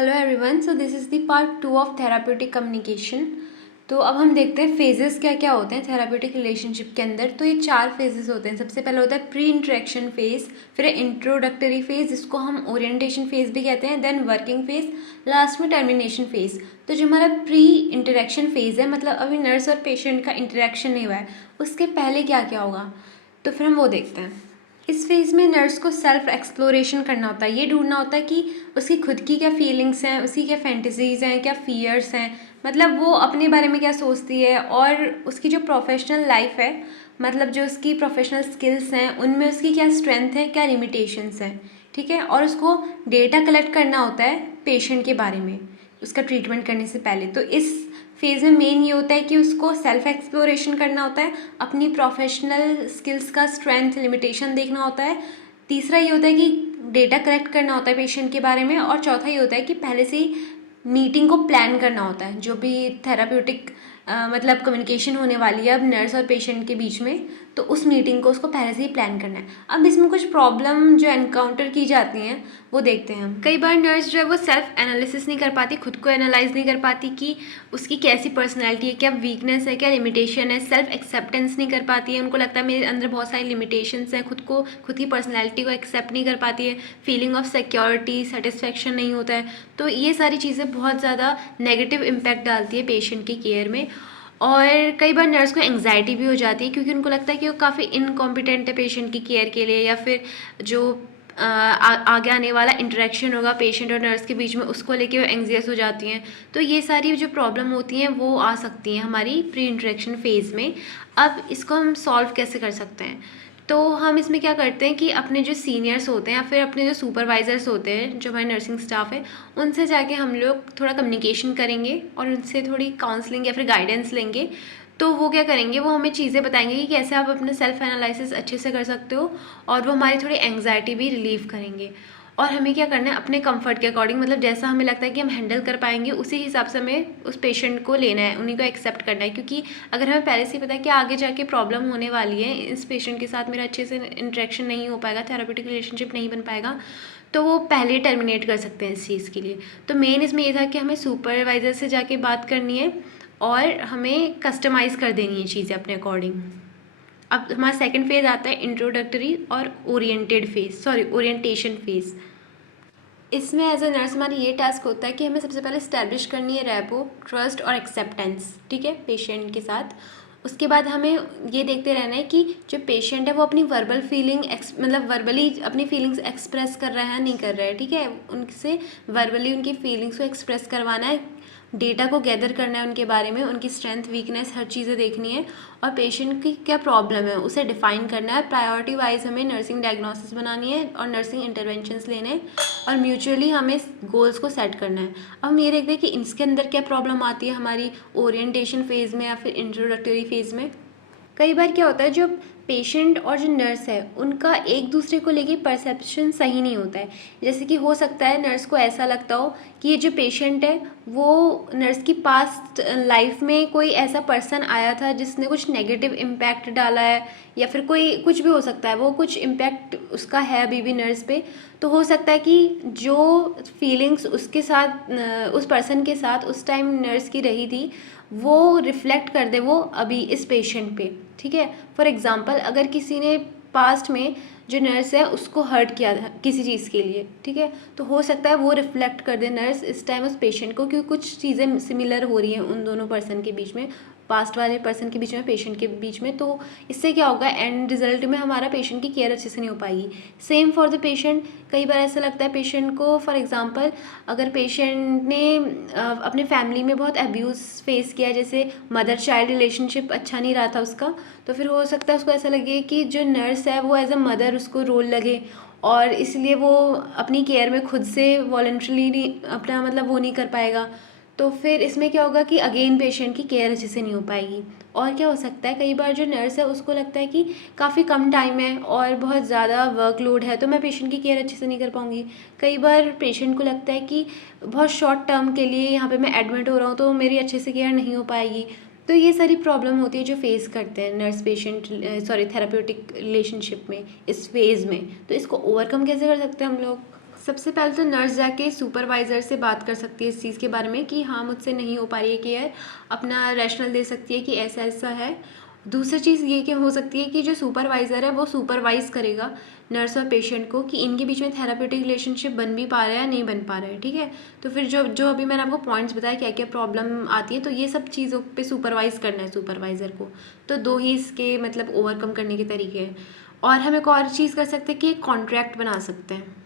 Hello everyone, so this is the part 2 of therapeutic communication. तो अब हम देखते हैं फेजेस क्या क्या होते हैं थेराप्यूटिक रिलेशनशिप के अंदर। तो ये 4 फेजेस होते हैं। सबसे पहले होता है प्री इंटरेक्शन फेज, फिर इंट्रोडक्टरी फेज जिसको हम ओरिएंटेशन फेज भी कहते हैं, देन वर्किंग फेज, लास्ट में टर्मिनेशन फेज। तो जो हमारा प्री इंटरेक्शन फेज है, मतलब अभी नर्स और पेशेंट का इंटरेक्शन नहीं हुआ है, उसके पहले क्या क्या होगा, तो फिर हम वो देखते हैं। इस फेज़ में नर्स को सेल्फ एक्सप्लोरेशन करना होता है। ये ढूंढना होता है कि उसकी खुद की क्या फीलिंग्स हैं, उसकी क्या फैंटेसीज़ हैं, क्या फियर्स हैं, मतलब वो अपने बारे में क्या सोचती है, और उसकी जो प्रोफेशनल लाइफ है, मतलब जो उसकी प्रोफेशनल स्किल्स हैं, उनमें उसकी क्या स्ट्रेंथ है, क्या लिमिटेशंस हैं। ठीक है। और उसको डेटा कलेक्ट करना होता है पेशेंट के बारे में उसका ट्रीटमेंट करने से पहले। तो इस फेज़ में मेन ये होता है कि उसको सेल्फ एक्सप्लोरेशन करना होता है, अपनी प्रोफेशनल स्किल्स का स्ट्रेंथ लिमिटेशन देखना होता है। तीसरा ये होता है कि डेटा कलेक्ट करना होता है पेशेंट के बारे में। और चौथा ये होता है कि पहले से ही मीटिंग को प्लान करना होता है, जो भी थेराप्यूटिक मतलब कम्युनिकेशन होने वाली है अब नर्स और पेशेंट के बीच में, तो उस मीटिंग को उसको पहले से ही प्लान करना है। अब इसमें कुछ प्रॉब्लम जो एनकाउंटर की जाती हैं वो देखते हैं हम। कई बार नर्स जो है वो सेल्फ एनालिसिस नहीं कर पाती, खुद को एनालाइज नहीं कर पाती कि उसकी कैसी पर्सनैलिटी है, क्या वीकनेस है, क्या लिमिटेशन है, सेल्फ एक्सेप्टेंस नहीं कर पाती है। उनको लगता है मेरे अंदर बहुत सारी लिमिटेशंस हैं, खुद की पर्सनैलिटी को एक्सेप्ट नहीं कर पाती है, फीलिंग ऑफ सिक्योरिटी, सेटिस्फेक्शन नहीं होता है। तो ये सारी चीज़ें बहुत ज़्यादा नेगेटिव इम्पैक्ट डालती है पेशेंट की केयर में। और कई बार नर्स को एंग्जाइटी भी हो जाती है, क्योंकि उनको लगता है कि वो काफ़ी इनकॉम्पिटेंट है पेशेंट की केयर के लिए, या फिर जो आगे आने वाला इंटरेक्शन होगा पेशेंट और नर्स के बीच में, उसको लेके वो एंग्जियस हो जाती हैं। तो ये सारी जो प्रॉब्लम होती हैं वो आ सकती हैं हमारी प्री इंटरेक्शन फेज़ में। अब इसको हम सॉल्व कैसे कर सकते हैं, तो हम इसमें क्या करते हैं कि अपने जो सीनियर्स होते हैं या फिर अपने जो सुपरवाइज़र्स होते हैं, जो हमारे नर्सिंग स्टाफ है, उनसे जाके हम लोग थोड़ा कम्युनिकेशन करेंगे और उनसे थोड़ी काउंसलिंग या फिर गाइडेंस लेंगे। तो वो क्या करेंगे, वो हमें चीज़ें बताएंगे कि कैसे आप अपने सेल्फ एनालिसिस अच्छे से कर सकते हो, और वो हमारी थोड़ी एंग्जाइटी भी रिलीव करेंगे। और हमें क्या करना है, अपने कंफर्ट के अकॉर्डिंग, मतलब जैसा हमें लगता है कि हम हैंडल कर पाएंगे उसी हिसाब से हमें उस पेशेंट को लेना है, उन्हीं को एक्सेप्ट करना है। क्योंकि अगर हमें पहले से ही पता है कि आगे जाके प्रॉब्लम होने वाली है, इस पेशेंट के साथ मेरा अच्छे से इंटरेक्शन नहीं हो पाएगा, थेराप्यूटिक रिलेशनशिप नहीं बन पाएगा, तो वो पहले टर्मिनेट कर सकते हैं इस चीज़ के लिए। तो मेन इसमें ये था कि हमें सुपरवाइज़र से जाके बात करनी है और हमें कस्टमाइज़ कर देनी है चीज़ें अपने अकॉर्डिंग। अब हमारा सेकंड फेज़ आता है इंट्रोडक्टरी और ओरिएंटेशन फेज़। इसमें एज अ नर्स हमारी ये टास्क होता है कि हमें सबसे पहले इस्टेब्लिश करनी है रैपो, ट्रस्ट और एक्सेप्टेंस, ठीक है, पेशेंट के साथ। उसके बाद हमें ये देखते रहना है कि जो पेशेंट है वो अपनी वर्बल फीलिंग मतलब वर्बली अपनी फीलिंग्स एक्सप्रेस कर रहा है नहीं कर रहा है, ठीक है। उनसे वर्बली उनकी फीलिंग्स को एक्सप्रेस करवाना है, डेटा को गैदर करना है उनके बारे में, उनकी स्ट्रेंथ वीकनेस हर चीज़ें देखनी है, और पेशेंट की क्या प्रॉब्लम है उसे डिफाइन करना है। प्रायोरिटी वाइज हमें नर्सिंग डायग्नोसिस बनानी है और नर्सिंग इंटरवेंशंस लेने हैं, और म्यूचुअली हमें गोल्स को सेट करना है। अब हम ये देखते हैं कि इसके अंदर क्या प्रॉब्लम आती है हमारी ओरिएंटेशन फेज़ में या फिर इंट्रोडक्टरी फेज़ में। कई बार क्या होता है, जो पेशेंट और जो नर्स है उनका एक दूसरे को लेके परसेप्शन सही नहीं होता है। जैसे कि हो सकता है नर्स को ऐसा लगता हो कि ये जो पेशेंट है वो नर्स की पास्ट लाइफ में कोई ऐसा पर्सन आया था जिसने कुछ नेगेटिव इम्पैक्ट डाला है, या फिर कोई कुछ भी हो सकता है, वो कुछ इम्पैक्ट उसका है अभी भी नर्स पे। तो हो सकता है कि जो फीलिंग्स उसके साथ उस पर्सन के साथ उस टाइम नर्स की रही थी वो रिफ्लेक्ट कर दे वो अभी इस पेशेंट पे, ठीक है। फॉर एग्जांपल अगर किसी ने पास्ट में जो नर्स है उसको हर्ट किया था किसी चीज़ के लिए, ठीक है, तो हो सकता है वो रिफ्लेक्ट कर दे नर्स इस टाइम उस पेशेंट को, क्योंकि कुछ चीज़ें सिमिलर हो रही हैं उन दोनों पर्सन के बीच में, पास्ट वाले पर्सन के बीच में, पेशेंट के बीच में। तो इससे क्या होगा, एंड रिजल्ट में हमारा पेशेंट की केयर अच्छे से नहीं हो पाएगी। Same for the patient. कई बार ऐसा लगता है पेशेंट को, फॉर एग्जांपल अगर पेशेंट ने अपने फैमिली में बहुत अब्यूज़ फेस किया, जैसे मदर चाइल्ड रिलेशनशिप अच्छा नहीं रहा था उसका, तो फिर हो सकता है उसको ऐसा लगे कि जो नर्स है वो एज अ मदर उसको रोल लगे, और इसलिए वो अपनी केयर में खुद से वॉलंटरली अपना मतलब वो नहीं कर पाएगा। तो फिर इसमें क्या होगा कि अगेन पेशेंट की केयर अच्छे से नहीं हो पाएगी। और क्या हो सकता है, कई बार जो नर्स है उसको लगता है कि काफ़ी कम टाइम है और बहुत ज़्यादा वर्कलोड है, तो मैं पेशेंट की केयर अच्छे से नहीं कर पाऊँगी। कई बार पेशेंट को लगता है कि बहुत शॉर्ट टर्म के लिए यहाँ पे मैं एडमिट हो रहा हूँ तो मेरी अच्छे से केयर नहीं हो पाएगी। तो ये सारी प्रॉब्लम होती है जो फेस करते हैं नर्स पेशेंट थेराप्यूटिक रिलेशनशिप में, इस फेज़ में। तो इसको ओवरकम कैसे कर सकते हैं हम लोग। सबसे पहले तो नर्स जाके सुपरवाइज़र से बात कर सकती है इस चीज़ के बारे में कि हाँ मुझसे नहीं हो पा रही है केयर, अपना रैशनल दे सकती है कि ऐसा ऐसा है। दूसरी चीज़ ये कि हो सकती है कि जो सुपरवाइज़र है वो सुपरवाइज़ करेगा नर्स और पेशेंट को कि इनके बीच में थेरापेटिक रिलेशनशिप बन भी पा रहा है या नहीं बन पा रहा है, ठीक है। तो फिर जो जो अभी मैंने आपको पॉइंट्स बताया क्या क्या प्रॉब्लम आती है, तो ये सब चीज़ों पे सुपरवाइज़ करना है सुपरवाइज़र को। तो दो ही इसके मतलब ओवरकम करने के तरीके हैं। और हम एक और चीज़ कर सकते हैं कि एक कॉन्ट्रैक्ट बना सकते हैं।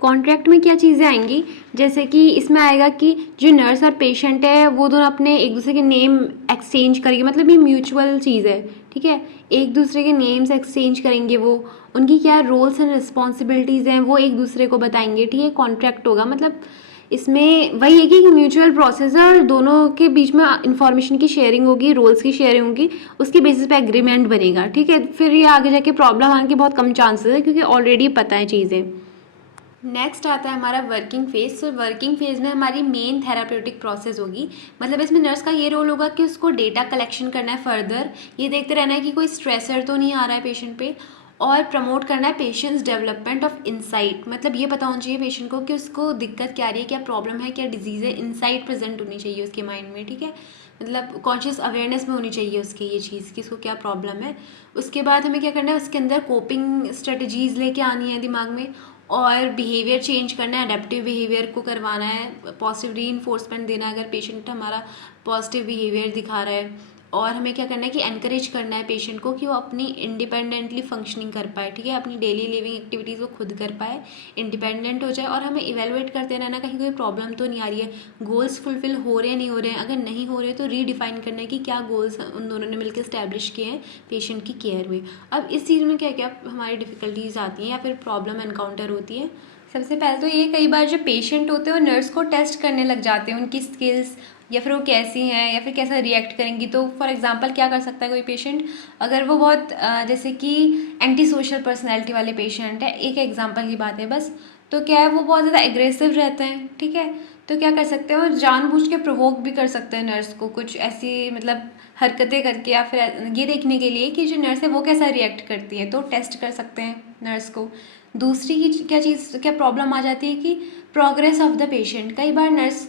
कॉन्ट्रैक्ट में क्या चीज़ें आएंगी, जैसे कि इसमें आएगा कि जो नर्स और पेशेंट है वो दोनों अपने एक दूसरे के नेम एक्सचेंज करेंगे, मतलब ये म्यूचुअल चीज़ है, ठीक है। एक दूसरे के नेम्स एक्सचेंज करेंगे, वो उनकी क्या रोल्स एंड रिस्पॉन्सिबिलिटीज़ हैं वो एक दूसरे को बताएंगे, ठीक है। कॉन्ट्रैक्ट होगा, मतलब इसमें वही है कि म्यूचुअल प्रोसेस है और दोनों के बीच में इन्फॉर्मेशन की शेयरिंग होगी, रोल्स की शेयरिंग होगी, उसके बेसिस पे एग्रीमेंट बनेगा, ठीक है। फिर ये आगे जाके प्रॉब्लम आने के बहुत कम चांसेस है क्योंकि ऑलरेडी पता है चीज़ें। नेक्स्ट आता है हमारा वर्किंग फेज। तो वर्किंग फेज में हमारी मेन थेराप्यूटिक प्रोसेस होगी, मतलब इसमें नर्स का ये रोल होगा कि उसको डेटा कलेक्शन करना है, फर्दर ये देखते रहना है कि कोई स्ट्रेसर तो नहीं आ रहा है पेशेंट पे, और प्रमोट करना है पेशेंट्स डेवलपमेंट ऑफ इंसाइट, मतलब ये पता होना चाहिए पेशेंट को कि उसको दिक्कत क्या आ रही है, क्या प्रॉब्लम है, क्या डिजीज़ है, इंसाइट प्रेजेंट होनी चाहिए उसके माइंड में, ठीक है। मतलब कॉन्शियस अवेयरनेस में होनी चाहिए उसकी ये चीज़ कि इसको क्या प्रॉब्लम है। उसके बाद हमें क्या करना है, उसके अंदर कोपिंग स्ट्रेटजीज़ लेके आनी है दिमाग में, और बिहेवियर चेंज करना है, अडेप्टिव बिहेवियर को करवाना है, पॉजिटिव रीइंफोर्समेंट देना है अगर पेशेंट हमारा पॉजिटिव बिहेवियर दिखा रहा है। और हमें क्या करना है कि एनकरेज करना है पेशेंट को कि वो अपनी इंडिपेंडेंटली फंक्शनिंग कर पाए, ठीक है, अपनी डेली लिविंग एक्टिविटीज़ वो खुद कर पाए, इंडिपेंडेंट हो जाए। और हमें इवेलुएट करते रहना कहीं कोई प्रॉब्लम तो नहीं आ रही है, गोल्स फुलफिल हो रहे हैं नहीं हो रहे हैं, अगर नहीं हो रहे तो रीडिफाइन करना है कि क्या गोल्स उन दोनों ने मिलकर इस्टेब्लिश किए हैं पेशेंट की केयर में। अब इस चीज़ में क्या क्या हमारी डिफ़िकल्टीज आती हैं या फिर प्रॉब्लम एनकाउंटर होती है। सबसे पहले तो ये कई बार जो पेशेंट होते हैं वो नर्स को टेस्ट करने लग जाते हैं, उनकी स्किल्स या फिर वो कैसी हैं या फिर कैसा रिएक्ट करेंगी। तो फॉर एग्जांपल क्या कर सकता है कोई पेशेंट, अगर वो बहुत जैसे कि एंटी सोशल पर्सनैलिटी वाले पेशेंट है, एक एग्जांपल की बात है बस, तो क्या है वो बहुत ज़्यादा एग्रेसिव रहते हैं, ठीक है। तो क्या कर सकते हैं, वो जानबूझ के प्रोवोक भी कर सकते हैं नर्स को कुछ ऐसी मतलब हरकतें करके, या फिर ये देखने के लिए कि जो नर्स है वो कैसा रिएक्ट करती है, तो टेस्ट कर सकते हैं नर्स को। दूसरी की क्या चीज़ क्या प्रॉब्लम आ जाती है कि प्रोग्रेस ऑफ द पेशेंट, कई बार नर्स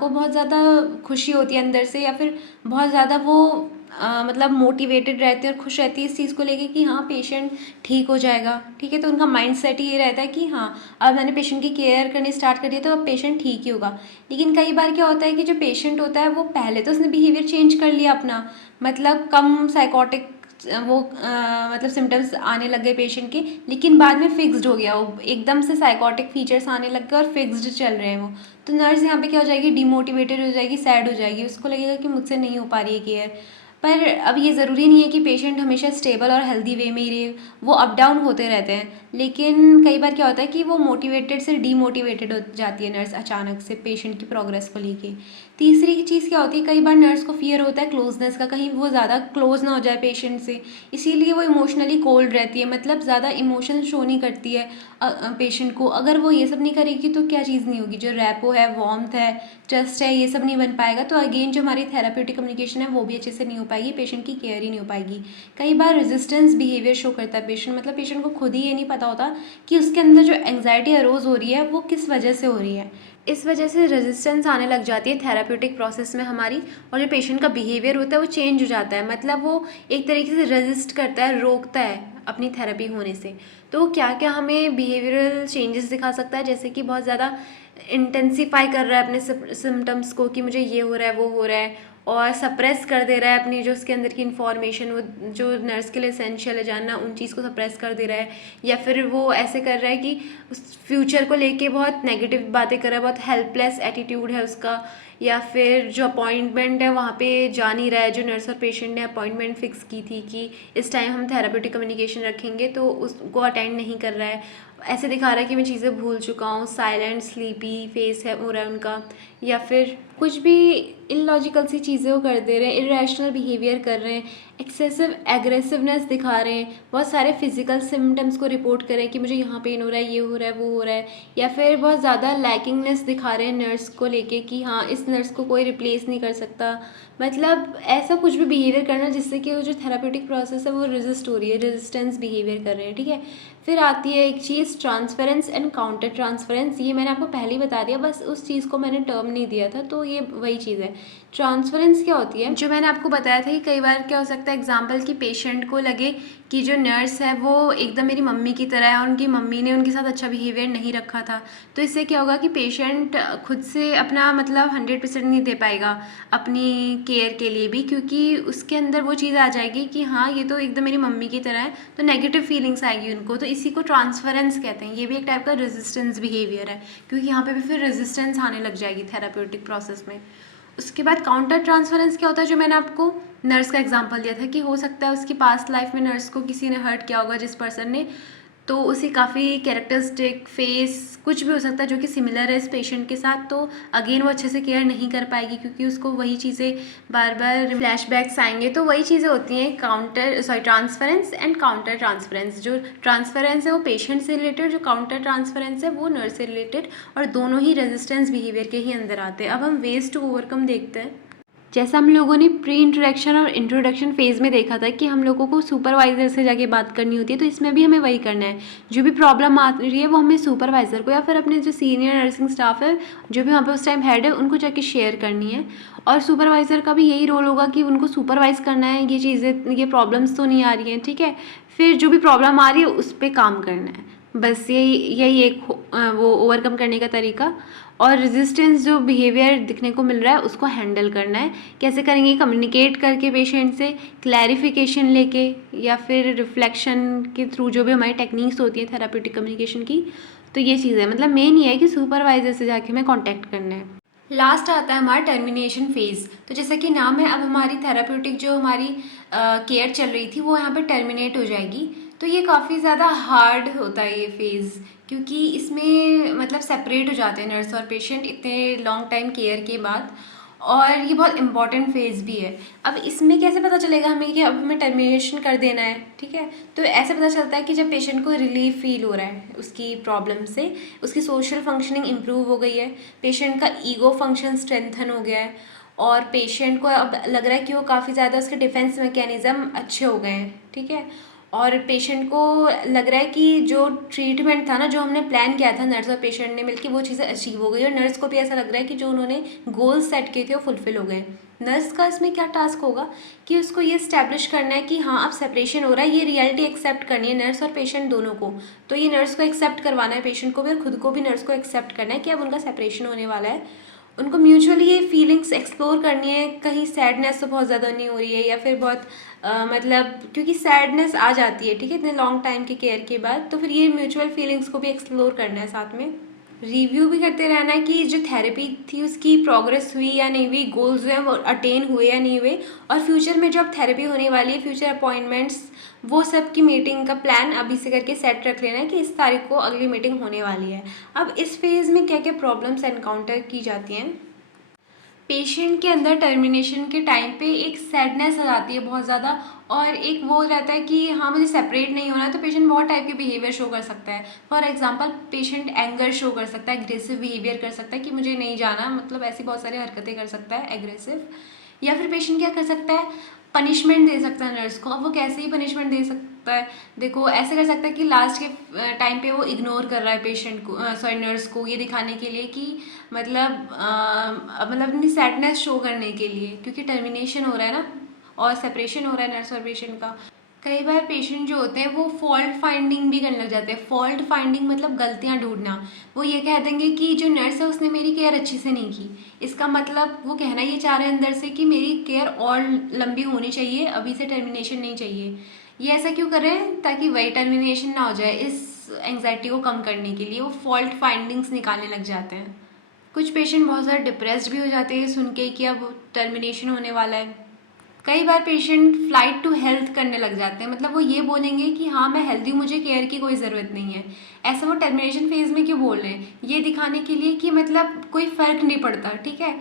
को बहुत ज़्यादा खुशी होती है अंदर से, या फिर बहुत ज़्यादा वो मतलब मोटिवेटेड रहती है और खुश रहती है इस चीज़ को लेके कि हाँ पेशेंट ठीक हो जाएगा, ठीक है। तो उनका माइंड सेट ही ये रहता है कि हाँ अब मैंने पेशेंट की केयर करनी स्टार्ट कर दिया तो अब पेशेंट ठीक ही होगा। लेकिन कई बार क्या होता है कि जो पेशेंट होता है वो पहले तो उसने बिहेवियर चेंज कर लिया अपना, मतलब कम साइकोटिक वो मतलब सिम्टम्स आने लग गए पेशेंट के, लेकिन बाद में फिक्स्ड हो गया, वो एकदम से साइकोटिक फीचर्स आने लग गए और फिक्स्ड चल रहे हैं वो। तो नर्स यहाँ पे क्या हो जाएगी, डिमोटिवेटेड हो जाएगी, सैड हो जाएगी, उसको लगेगा कि मुझसे नहीं हो पा रही है केयर। पर अब ये ज़रूरी नहीं है कि पेशेंट हमेशा स्टेबल और हेल्दी वे में ही रहे, वो अप डाउन होते रहते हैं। लेकिन कई बार क्या होता है कि वो मोटिवेटेड से डीमोटिवेटेड हो जाती है नर्स अचानक से पेशेंट की प्रोग्रेस को लेके। तीसरी चीज़ क्या होती है, कई बार नर्स को फियर होता है क्लोजनेस का, कहीं वो ज़्यादा क्लोज ना हो जाए पेशेंट से, इसीलिए वो इमोशनली कोल्ड रहती है, मतलब ज़्यादा इमोशन शो नहीं करती है पेशेंट को। अगर वो ये सब नहीं करेगी तो क्या चीज़ नहीं होगी, जो रैपो है, वार्मथ है, ट्रस्ट है, ये सब नहीं बन पाएगा। तो अगेन जो हमारी थेराप्यूटिक कम्युनिकेशन है वो भी अच्छे से नहीं हो पाएगी, पेशेंट की केयर ही नहीं हो पाएगी। कई बार रेजिस्टेंस बिहेवियर शो करता है पेशेंट, मतलब पेशेंट को खुद ही ये नहीं पता होता कि उसके अंदर जो एंग्जाइटी अरोज हो रही है वो किस वजह से हो रही है। इस वजह से रेजिस्टेंस आने लग जाती है थेराप्यूटिक प्रोसेस में हमारी, और जो पेशेंट का बिहेवियर होता है वो चेंज हो जाता है, मतलब वो एक तरीके से रेजिस्ट करता है, रोकता है अपनी थेरेपी होने से। तो क्या क्या हमें बिहेवियरल चेंजेस दिखा सकता है, जैसे कि बहुत ज़्यादा इंटेंसीफाई कर रहा है अपने सिम्टम्स को कि मुझे ये हो रहा है वो हो रहा है, और सप्रेस कर दे रहा है अपनी जो उसके अंदर की इन्फॉर्मेशन, वो जो नर्स के लिए एसेंशियल है जानना, उन चीज़ को सप्रेस कर दे रहा है। या फिर वो ऐसे कर रहा है कि उस फ्यूचर को लेके बहुत नेगेटिव बातें कर रहा है, बहुत हेल्पलेस एटीट्यूड है उसका। या फिर जो अपॉइंटमेंट है वहाँ पे जा नहीं रहा है, जो नर्स और पेशेंट ने अपॉइंटमेंट फिक्स की थी कि इस टाइम हम थेराप्यूटिक कम्युनिकेशन रखेंगे, तो उसको अटेंड नहीं कर रहा है, ऐसे दिखा रहा है कि मैं चीज़ें भूल चुका हूँ, साइलेंट स्लीपी फेस है हो रहा है उनका। या फिर कुछ भी इलॉजिकल सी चीज़ें वो कर दे रहे हैं, इरेशनल बिहेवियर कर रहे हैं, एक्सेसिव एग्रेसिवनेस दिखा रहे हैं, बहुत सारे फिजिकल सिम्टम्स को रिपोर्ट करें कि मुझे यहाँ पेन हो रहा है, ये हो रहा है, वो हो रहा है, या फिर बहुत ज़्यादा लैकिंगनेस दिखा रहे हैं नर्स को लेके कि हाँ इस नर्स को कोई रिप्लेस नहीं कर सकता। मतलब ऐसा कुछ भी बिहेवियर करना जिससे कि वो जो थेराप्यूटिक प्रोसेस है वो रेजिस्ट हो रही है, रेजिस्टेंस बिहेवियर कर रहे हैं, ठीक है। फिर आती है एक चीज़ ट्रांसफरेंस एंड काउंटर ट्रांसफरेंस। ये मैंने आपको पहले ही बता दिया, बस उस चीज़ को मैंने टर्म नहीं दिया था, तो ये वही चीज़ है। ट्रांसफरेंस क्या होती है, जो मैंने आपको बताया था कि कई बार क्या हो सकता है एग्जाम्पल कि पेशेंट को लगे कि जो नर्स है वो एकदम मेरी मम्मी की तरह है और उनकी मम्मी ने उनके साथ अच्छा बिहेवियर नहीं रखा था, तो इससे क्या होगा कि पेशेंट खुद से अपना मतलब 100% नहीं दे पाएगा अपनी केयर के लिए भी, क्योंकि उसके अंदर वो चीज़ आ जाएगी कि हाँ ये तो एकदम मेरी मम्मी की तरह है, तो नेगेटिव फीलिंग्स आएगी उनको। तो इसी को ट्रांसफरेंस कहते हैं। ये भी एक टाइप का रेजिस्टेंस बिहेवियर है, क्योंकि यहाँ पे भी फिर रेजिस्टेंस आने लग जाएगी थेराप्यूटिक प्रोसेस में। उसके बाद काउंटर ट्रांसफरेंस क्या होता है, जो मैंने आपको नर्स का एग्जांपल दिया था कि हो सकता है उसकी पास्ट लाइफ में नर्स को किसी ने हर्ट किया होगा जिस पर्सन ने, तो उसी काफ़ी कैरेक्टरिस्टिक फेस कुछ भी हो सकता है जो कि सिमिलर है इस पेशेंट के साथ, तो अगेन वो अच्छे से केयर नहीं कर पाएगी क्योंकि उसको वही चीज़ें बार बार फ्लैशबैक्स आएंगे। तो वही चीज़ें होती हैं ट्रांसफरेंस एंड काउंटर ट्रांसफरेंस। जो ट्रांसफरेंस है वो पेशेंट से रिलेटेड, जो काउंटर ट्रांसफरेंस है वो नर्स से रिलेटेड, और दोनों ही रेजिस्टेंस बिहेवियर के ही अंदर आते हैं। अब हम वेज टू ओवरकम देखते हैं। जैसा हम लोगों ने प्री इंट्रोडक्शन और इंट्रोडक्शन फेज़ में देखा था कि हम लोगों को सुपरवाइज़र से जाके बात करनी होती है, तो इसमें भी हमें वही करना है। जो भी प्रॉब्लम आ रही है वो हमें सुपरवाइज़र को या फिर अपने जो सीनियर नर्सिंग स्टाफ है, जो भी वहाँ पे उस टाइम हेड है, उनको जाके शेयर करनी है। और सुपरवाइज़र का भी यही रोल होगा कि उनको सुपरवाइज़ करना है, ये चीज़ें, ये प्रॉब्लम्स तो नहीं आ रही हैं, ठीक है। फिर जो भी प्रॉब्लम आ रही है उस पर काम करना है, बस यही एक वो ओवरकम करने का तरीका। और रेजिस्टेंस जो बिहेवियर दिखने को मिल रहा है उसको हैंडल करना है। कैसे करेंगे, कम्युनिकेट करके पेशेंट से, क्लैरिफिकेशन लेके, या फिर रिफ्लेक्शन के थ्रू, जो भी हमारी टेक्निक्स होती हैं थेराप्यूटिक कम्युनिकेशन की। तो ये चीज़ है, मतलब मेन ये है कि सुपरवाइजर से जाके हमें कॉन्टैक्ट करना है। लास्ट आता है हमारा टर्मिनेशन फेज़। तो जैसा कि नाम है, अब हमारी थेराप्यूटिक जो हमारी केयर चल रही थी वो यहाँ पे टर्मिनेट हो जाएगी। तो ये काफ़ी ज़्यादा हार्ड होता है ये फेज़, क्योंकि इसमें मतलब सेपरेट हो जाते हैं नर्स और पेशेंट इतने लॉन्ग टाइम केयर के बाद, और ये बहुत इंपॉर्टेंट फेज़ भी है। अब इसमें कैसे पता चलेगा हमें कि अब हमें टर्मिनेशन कर देना है, ठीक है। तो ऐसे पता चलता है कि जब पेशेंट को रिलीफ फील हो रहा है उसकी प्रॉब्लम से, उसकी सोशल फंक्शनिंग इम्प्रूव हो गई है, पेशेंट का ईगो फंक्शन स्ट्रेंथन हो गया है, और पेशेंट को अब लग रहा है कि वो काफ़ी ज़्यादा उसके डिफेंस मैकेनिज़्म अच्छे हो गए हैं, ठीक है। और पेशेंट को लग रहा है कि जो ट्रीटमेंट था ना, जो हमने प्लान किया था नर्स और पेशेंट ने मिलकर, वो चीज़ें अचीव हो गई, और नर्स को भी ऐसा लग रहा है कि जो उन्होंने गोल्स सेट किए थे वो फुलफिल हो गए। नर्स का इसमें क्या टास्क होगा कि उसको ये स्टैब्लिश करना है कि हाँ अब सेपरेशन हो रहा है, ये रियलिटी एक्सेप्ट करनी है नर्स और पेशेंट दोनों को। तो ये नर्स को एक्सेप्ट करवाना है, पेशेंट को भी और खुद को भी नर्स को एक्सेप्ट करना है कि अब उनका सेपरेशन होने वाला है। उनको म्यूचुअली ये फीलिंग्स एक्सप्लोर करनी है, कहीं सैडनेस तो बहुत ज़्यादा नहीं हो रही है, या फिर बहुत मतलब क्योंकि सैडनेस आ जाती है, ठीक है, इतने लॉन्ग टाइम के केयर के बाद, तो फिर ये म्यूचुअल फीलिंग्स को भी एक्सप्लोर करना है। साथ में रिव्यू भी करते रहना है कि जो थेरेपी थी उसकी प्रोग्रेस हुई या नहीं हुई, गोल्स हुए वो अटेन हुए या नहीं हुए, और फ्यूचर में जो अब थेरेपी होने वाली है, फ्यूचर अपॉइंटमेंट्स, वो सब की मीटिंग का प्लान अभी से करके सेट रख लेना है कि इस तारीख को अगली मीटिंग होने वाली है। अब इस फेज़ में क्या क्या प्रॉब्लम्स एनकाउंटर की जाती हैं। पेशेंट के अंदर टर्मिनेशन के टाइम पे एक सैडनेस आ जाती है बहुत ज़्यादा, और एक वो रहता है कि हाँ मुझे सेपरेट नहीं होना है, तो पेशेंट बहुत टाइप के बिहेवियर शो कर सकता है। For example patient anger show कर सकता है, एग्रेसिव बिहेवियर कर सकता है कि मुझे नहीं जाना, मतलब ऐसी बहुत सारी हरकतें कर सकता है एग्रेसिव। या फिर पेशेंट क्या कर सकता है, पनिशमेंट दे सकता है नर्स को। अब वो कैसे ही पनिशमेंट दे सकता है, देखो ऐसे कर सकता है कि लास्ट के टाइम पे वो इग्नोर कर रहा है पेशेंट को, सॉरी नर्स को, ये दिखाने के लिए कि मतलब अपनी सैडनेस शो करने के लिए, क्योंकि टर्मिनेशन हो रहा है ना और सेपरेशन हो रहा है नर्स और पेशेंट का। कई बार पेशेंट जो होते हैं वो फॉल्ट फाइंडिंग भी करने लग जाते हैं। फॉल्ट फाइंडिंग मतलब गलतियां ढूंढना। वो ये कह देंगे कि जो नर्स है उसने मेरी केयर अच्छे से नहीं की, इसका मतलब वो कहना ये चाह रहे हैं अंदर से कि मेरी केयर और लंबी होनी चाहिए, अभी से टर्मिनेशन नहीं चाहिए। ये ऐसा क्यों कर रहे हैं, ताकि वही टर्मिनेशन ना हो जाए। इस एंग्जाइटी को कम करने के लिए वो फॉल्ट फाइंडिंग्स निकालने लग जाते हैं। कुछ पेशेंट बहुत ज़्यादा डिप्रेस्ड भी हो जाते हैं सुन के कि अब टर्मिनेशन होने वाला है। कई बार पेशेंट फ्लाइट टू हेल्थ करने लग जाते हैं, मतलब वो ये बोलेंगे कि हाँ मैं हेल्दी हूँ, मुझे केयर की कोई ज़रूरत नहीं है। ऐसा वो टर्मिनेशन फेज़ में क्यों बोल रहे हैं, ये दिखाने के लिए कि मतलब कोई फ़र्क नहीं पड़ता, ठीक है।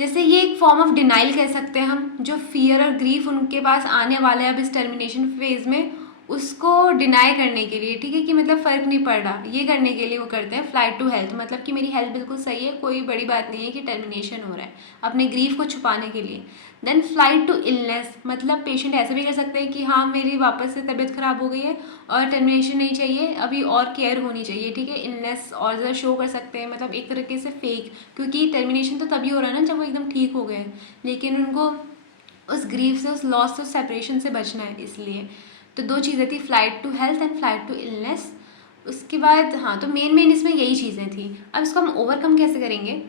जैसे ये एक फॉर्म ऑफ डिनाइल कह सकते हैं हम, जो फियर और ग्रीफ उनके पास आने वाला है अब इस टर्मिनेशन फेज में, उसको डिनाई करने के लिए, ठीक है, कि मतलब फ़र्क नहीं पड़ रहा, ये करने के लिए वो करते हैं फ्लाइट टू हेल्थ, मतलब कि मेरी हेल्थ बिल्कुल सही है, कोई बड़ी बात नहीं है कि टर्मिनेशन हो रहा है, अपने ग्रीफ को छुपाने के लिए। देन फ्लाइट टू इलनेस, मतलब पेशेंट ऐसे भी कर सकते हैं कि हाँ मेरी वापस से तबीयत ख़राब हो गई है और टर्मिनेशन नहीं चाहिए, अभी और केयर होनी चाहिए, ठीक है, इलनेस और ज़्यादा शो कर सकते हैं, मतलब एक तरीके से फेक, क्योंकि टर्मिनेशन तो तभी हो रहा है ना जब वो एकदम ठीक हो गए हैं, लेकिन उनको उस ग्रीफ से, उस लॉस से, उस सेपरेशन से बचना है, इसलिए। तो दो चीज़ें थी, flight to health and flight to illness. उसके बाद हाँ, तो मेन इसमें यही चीज़ें थी। अब इसको हम ओवरकम कैसे करेंगे?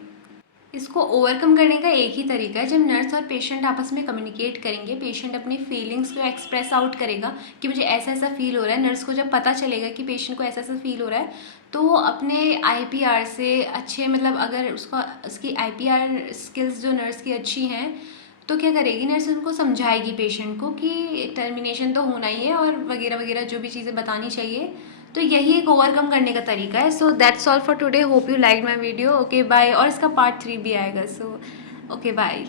इसको ओवरकम करने का एक ही तरीका है, जब नर्स और पेशेंट आपस में कम्युनिकेट करेंगे, पेशेंट अपनी फीलिंग्स को एक्सप्रेस आउट करेगा कि मुझे ऐसा ऐसा फील हो रहा है, नर्स को जब पता चलेगा कि पेशेंट को ऐसा ऐसा फील हो रहा है, तो वो अपने आईपीआर से अच्छे, मतलब अगर उसका उसकी आईपीआर स्किल्स जो नर्स की अच्छी हैं, तो क्या करेगी नर्स, उनको समझाएगी पेशेंट को कि टर्मिनेशन तो होना ही है और वगैरह वगैरह जो भी चीज़ें बतानी चाहिए। तो यही एक ओवरकम करने का तरीका है। So that's all for today, hope you like my video. Okay bye. और इसका पार्ट 3 भी आएगा, सो ओके बाय।